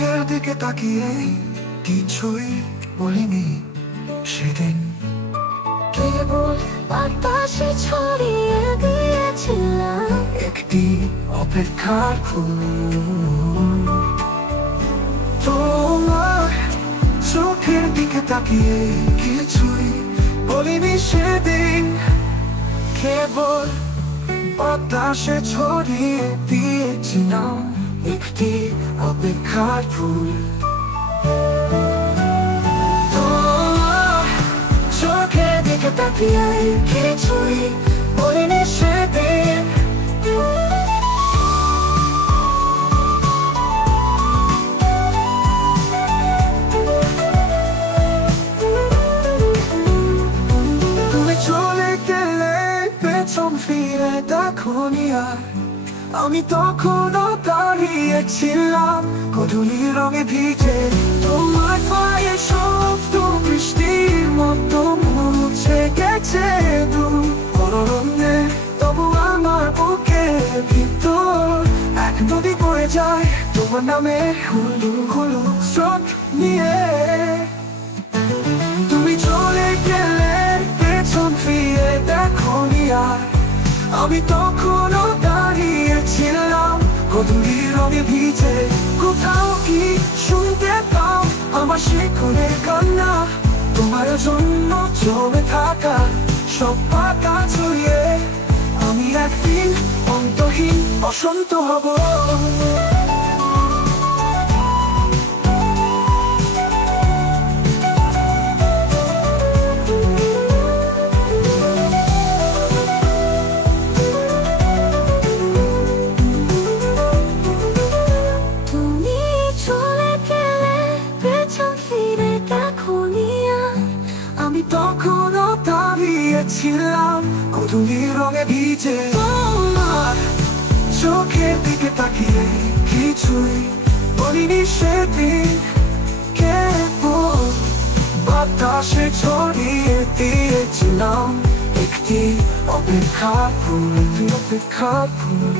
চোখের দিকে তাকিয়ে কিছুই বলিনি সেদিন। কেবল বাতাসে ছড়িয়ে দিয়েছিলাম একটি অপেক্ষার ফুল। তোমার চোখের দিকে তাকিয়ে কিছুই বলিনি সেদিন। কেবল বাতাসে ছড়িয়ে দিয়েছিলাম একটি অপেক্ষার ফুল। তোমার চোখের দিকে তাকিয়ে কিছুই বলিনি সেদিন। তুমি চলে গেলে পেছন ফিরে দেখোনি আর। আমি তখনও দাঁড়িয়েছিলাম গোধূলি রঙে ভিজে। তোমার পায়ে শব্দ বৃষ্টির মতো মুছে গেছে দূর অরণ্যে। তবু আমার বুকের ভিতর এক নদী বয়ে যায় তোমার নামে হুলু হুলু স্রোত নিয়ে। তুমি চলে গেলে পেছন ফিরে দেখোনি আর। আমি তখনও দাঁড়িয়েছিলাম গোধূলি রঙে ভিজে। কোথাও কি শুনতে পাও আমার শিকড়ের কান্না? তোমার জন্য জমে থাকা সব পাতা ছড়িয়ে আমি একদিন অন্তহীন বসন্ত হব। তখনও দাঁড়িয়েছিলাম গোধূলি রঙে ভিজে। তোমার চোখের দিকে তাকিয়ে কিছুই বলিনি সেদিন। কেবল বাতাসে ছড়িয়ে দিয়েছিলাম একটি অপেক্ষার ফুল, অপেক্ষার ফুল।